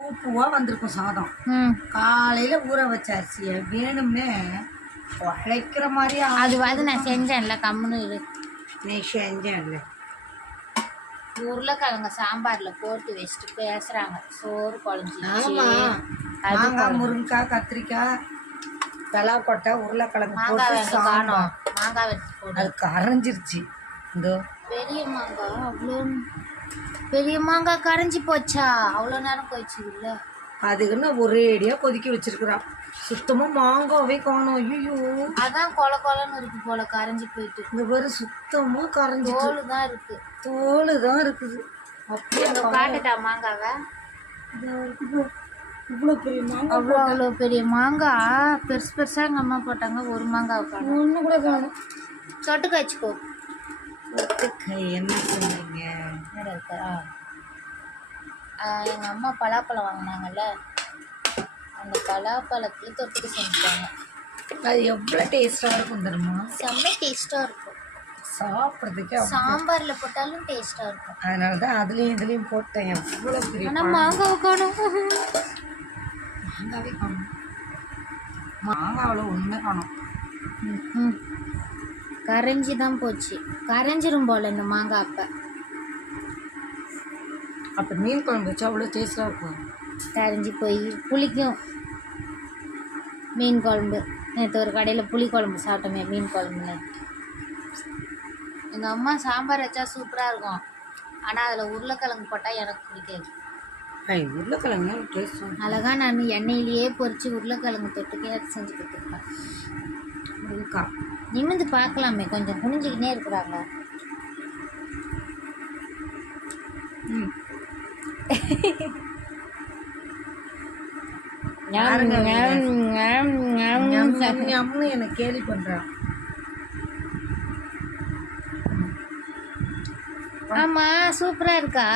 பூவாக வந்திருக்கும் சாதம். காலையில் ஊற வச்ச அரிசியை வேணும்னே உழைக்கிற மாதிரி அது நான் செஞ்சேன்ல கம்முன்னு இரு. நீ செஞ்சேன்ல. உருளைக்கிழங்க சாம்பாரில் போட்டு வச்சுட்டு பேசுகிறாங்க சோறு குழஞ்சி. மாங்காய், முருங்கைக்காய், கத்திரிக்காய், கொட்டை, உருளைக்கிழங்கு போட்டு காணும். மாங்காய் எடுத்து அது கரைஞ்சிருச்சு. இந்த பெரிய மாங்காய் அவ்வளோ பெரிய மாங்காய் கரைஞ்சி போச்சா? அவ்வளோ நேரம் போயிடுச்சு இல்லை? அதுக்குன்னு ஒரேடியாக கொதிக்க வச்சிருக்கிறான். சுத்தமாக மாங்காவே காணும். ஐயோ, அதான் கொல கொலன்னு இருக்கு போல கரைஞ்சி போயிட்டு. இந்த பேர் சுத்தமாக கரைஞ்சி தோல் தான் இருக்கு. தோல் தான் இருக்குது. அப்படியே காட்டுட்டா மாங்காவை. இவ்வளோ பெரிய மாங்காய், அவ்வளோ பெரிய மாங்காய் பெருசு பெருசாக எங்கள் அம்மா போட்டாங்க. ஒரு மாங்காய் காணும், ஒன்று கூட காணும். தொட்டுக்க வச்சுக்கோ. என்ன சொன்னீங்க? இருக்கா? எங்கள் அம்மா பலாப்பழம் வாங்கினாங்கல்ல, அந்த பலாப்பழத்தில் தொட்டுக்க செஞ்சுட்டாங்க. அது எவ்வளோ டேஸ்ட்டாக இருக்கும் தெரியுமா? செம்ம டேஸ்ட்டாக இருக்கும். சாப்பிட்றதுக்கு சாம்பாரில் போட்டாலும் டேஸ்ட்டாக இருக்கும். அதனால தான் அதுலேயும் இதுலேயும் போட்டேன். எவ்வளோ பெரிய ஆனால் மாங்காவை காணும். மாங்காவே காணும். மாங்காவில் ஒன்றுமே காணும். கரைஞ்சி தான் போச்சு. கரைஞ்சிரும் போல் இந்த மாங்காய். அப்போ மீன் குழம்பு வச்சா அவ்வளோ டேஸ்ட்டாக இருக்கும். கரைஞ்சி போய் புளிக்கும் மீன் குழம்பு. நேற்று ஒரு கடையில் புளி குழம்பு சாப்பிட்டோமே, மீன் குழம்புன்னு. எங்கள் அம்மா சாம்பார் வச்சா சூப்பராக இருக்கும். ஆனால் அதில் உருளைக்கிழங்கு போட்டால் எனக்கு பிடிக்காது. உருளைக்கிழங்கு டேஸ்ட் அழகா நான் எண்ணெயிலேயே பொரித்து உருளைக்கிழங்கு தொட்டுக்கே செஞ்சு கொடுத்துருப்பேன். நிமிந்து பார்க்கலாமே, கொஞ்சம் குனிஞ்சிக்கினே இருக்கிறாங்க. எனக்கு கேலி பண்றான். ஆமா, சூப்பரா இருக்கா?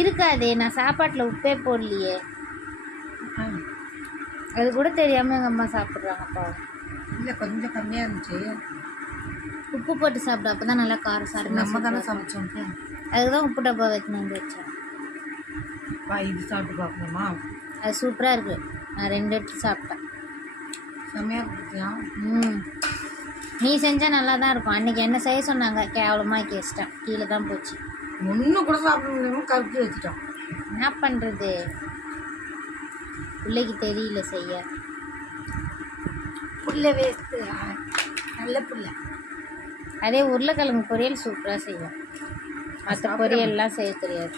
இருக்காதே, நான் சாப்பாட்டில் உப்பே போடலையே. அது கூட தெரியாமல் எங்கள் அம்மா சாப்பிட்றாங்கப்பா. இல்லை, கொஞ்சம் கம்மியாக இருந்துச்சு. உப்பு போட்டு சாப்பிட, அப்போ தான் நல்லா காரம் சாப்பிடும். நம்ம தானே சமைச்சோம். அதுதான் உப்பு டப்பா வைக்கணும் வந்து வச்சேன். இது சாப்பிட்டு பார்க்கணுமா? அது சூப்பராக இருக்குது. நான் 2 எடுத்து சாப்பிட்டேன். செம்மையாக கொடுத்தியா? நீ செஞ்சால் நல்லா தான் இருக்கும். அன்றைக்கி என்ன செய்ய சொன்னாங்க, கேவலமாக கேச்சிட்டேன். கீழே தான் போச்சு. ஒன்றும் கூட சாப்பிட முடியாமல் கருத்து வச்சுட்டோம். என்ன பண்ணுறது, பிள்ளைக்கு தெரியல செய்ய. புள்ள வேஸ்ட்டு, நல்ல பிள்ளை. அதே உருளைக்கிழங்கு பொரியல் சூப்பராக செய்வோம். மற்ற பொரியல்லாம் செய்ய தெரியாது.